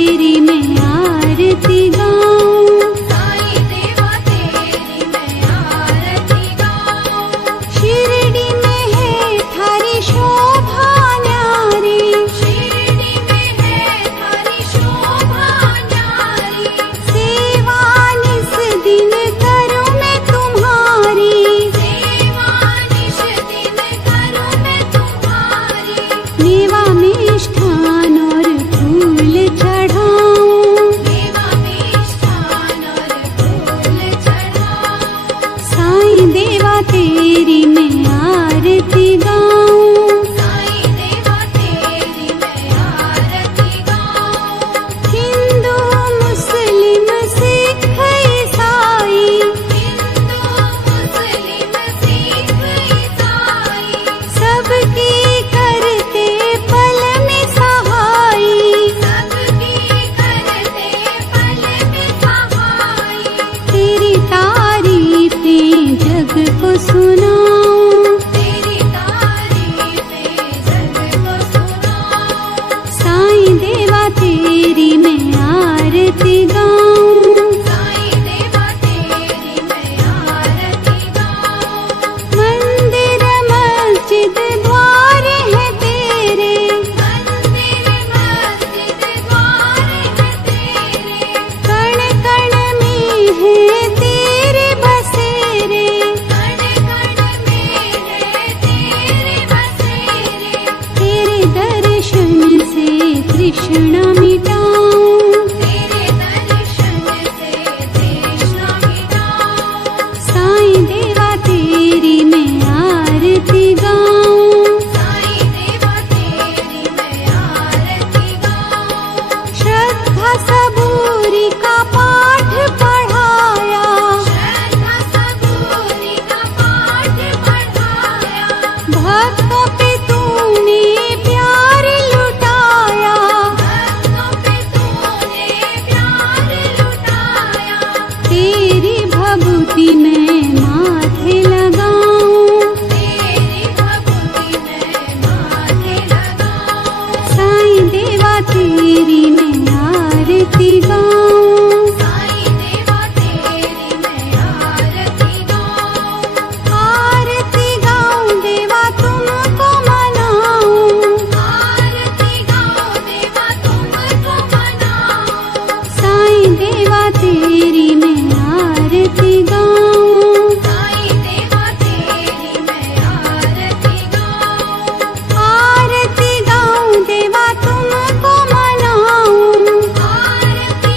तेरी मैं आरती गाऊं, साईं देवा तेरी मैं आरती गाऊं। शिरडी में है थारी शोभा न्यारी, शिरडी में है थारी शोभा न्यारी। सेवा निस दिन करूं मैं तुम्हारी, सेवा निश दिन करूं मैं तुम्हारी। मेवा मिष्ठान और फूल चढ़ाऊं, देवा मिष्ठान और फूल चढ़ाऊं। साईं देवा तेरी मैं आरती गाऊं, साईं देवा तेरी मैं आरती गाऊं। हिंदू मुस्लिम सिख ईसाई, हिंदू मुस्लिम सिख ईसाई। सबकी करते पल में सहाई, सबकी करते पल में सहाई। तेरी तारीफें जग को सुनाऊं, तेरी तारीफें जग को सुनाऊं। साईं देवा तेरी मैं आरती गाऊं, साईं देवा तेरी मैं आरती गाऊं। मंदिर मस्जिद द्वार है तेरे, मंदिर मस्जिद द्वार है तेरे। कण कण में है तेरे बसेरे, कण कण में है तेरे बसेरे। तेरे दर्शन से तृष्णा मिटाऊं, तेरे दर्शन से तृष्णा मिटाऊं। साईं देवा तेरी मैं आरती गाऊं, साईं देवा तेरी मैं आरती गाऊं। श्रद्धा सबूरी का पाठ पढ़ाया, श्रद्धा सबूरी का पाठ पढ़ाया। भक्तों पे तूने प्यार लुटाया, भक्तों पे तूने प्यार लुटाया। तेरी भभूति मैं माथे लगाऊं, तेरी भभूति मैं माथे लगाऊं। साईं देवा तेरी मैं आरती गाऊं, साईं देवा तेरी मैं आरती गाऊं। आरती गाऊं देवा तुमको मनाऊं, आरती गाऊं देवा तुमको मनाऊं। साईं देवा तेरी मैं आरती गाऊं, साईं देवा तेरी मैं आरती गाऊं। आरती गाऊं देवा तुमको मनाऊं, आरती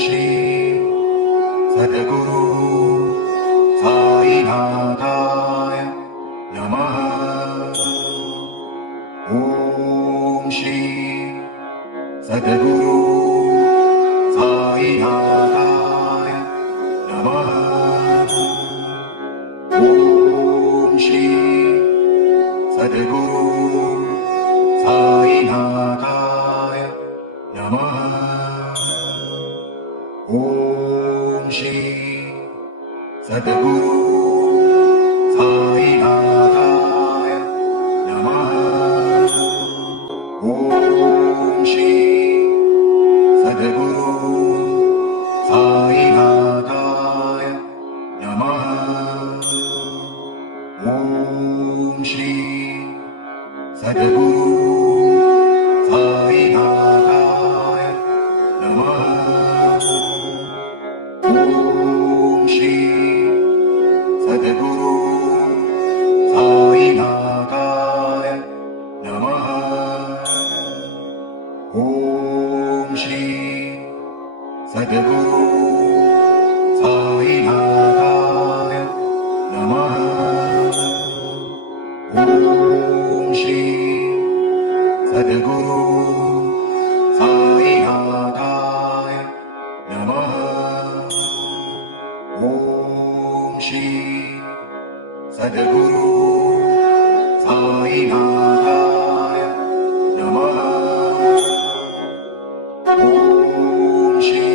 सद्गुरु साईनाथाय नमः। ॐ श्री सद्गुरु साईनाथाय नमः। ॐ श्री सद्गुरु साईनाथाय नमः। ॐ श्री सद्गुरु साईनाथाय नमः। ॐ श्री सद्गुरु साईनाथाय नमः। ॐ श्री सद्गुरु साईनाथाय नमः। ॐ श्री सद्गुरु साईनाथाय नमः। ॐ श्री सद्गुरु साईनाथाय नमः। ॐ श्री सद्गुरु साईनाथाय नमः। ॐ श्री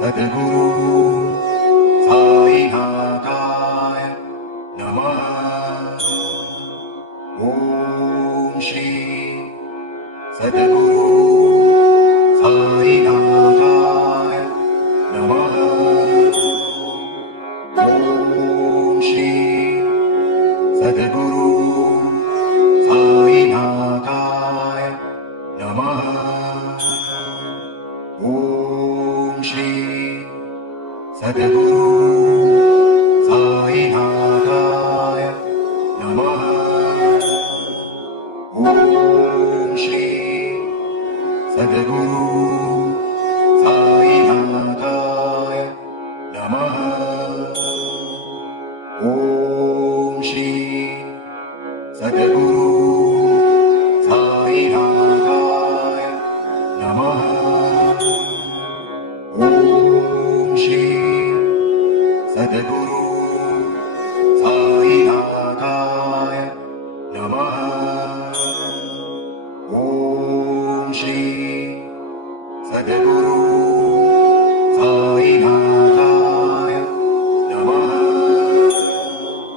सद्गुरु साईनाथाय नमः। ॐ श्री सद्गुरु साईनाथाय नमः। ॐ श्री सद्गुरु साईनाथाय नमः। ॐ श्री सद्गुरु साईनाथाय नमः। ॐ श्री सद्गुरु साईनाथाय नमः। ॐ श्री सद्गुरु साईनाथाय नमः। ॐ श्री सद्गुरु साईनाथाय नमः। ॐ श्री सद्गुरु